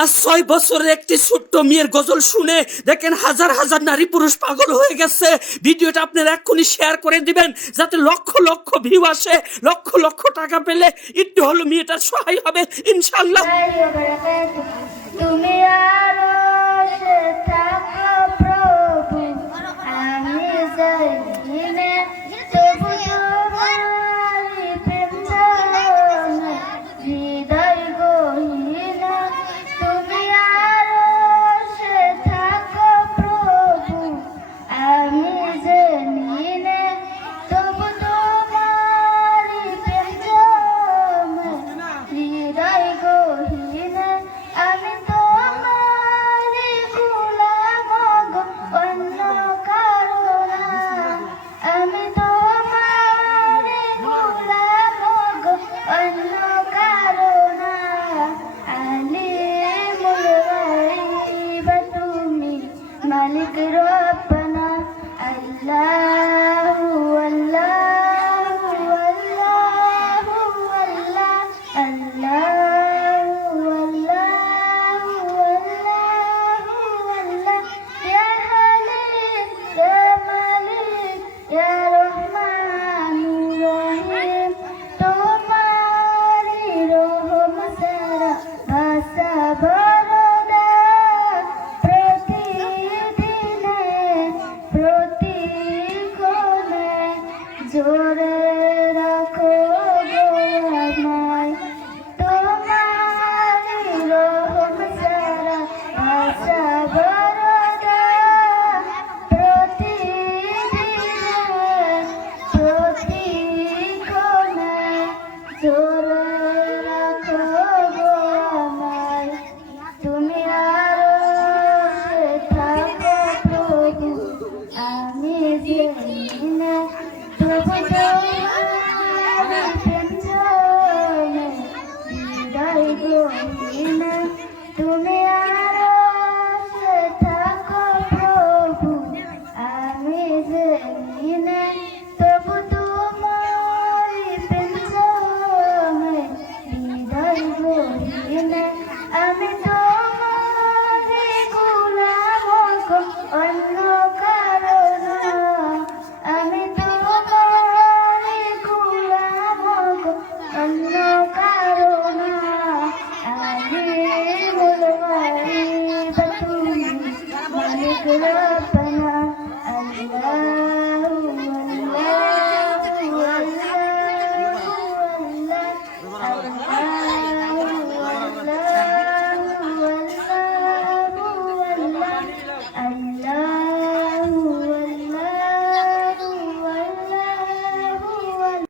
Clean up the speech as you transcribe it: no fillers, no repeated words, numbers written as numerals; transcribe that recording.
5-6 বছরের একটি ছোট্ট মেয়ের গজল শুনে দেখেন হাজার হাজার নারী পুরুষ পাগল হয়ে গেছে। ভিডিওটা আপনারা এক্ষুনি শেয়ার করে দিবেন যাতে লক্ষ লক্ষ ভিউ আসে, লক্ষ লক্ষ টাকা পেলে একটু হলো মেয়েটার সহায় হবে ইনশাআল্লাহ। তুমি আরো থাকো প্রভু, আমি জানি তবু তোমারি প্রেম জানে হৃদয় গহীনে। তুমি আরো থাকো প্রভু, আমি জানি তবু তোমারি প্রেম জানে হৃদয় গহীনে। আমি তোমারি গোলাম গো, অন্য কারো না। আমি তোমারি গোলাম গো, অন্য কারো না। আলিমুল গায়ব তুমি, মালিক রব্বানা। আল্লাহু আল্লাহু আল্লাহু আল্লাহ, আল্লাহু আল্লাহু আল্লাহু আল্লাহ। ইয়া হালিম ইয়া মালিক ইয়া রহমানুর রহিম, তোমারি রহম সারা ভাষা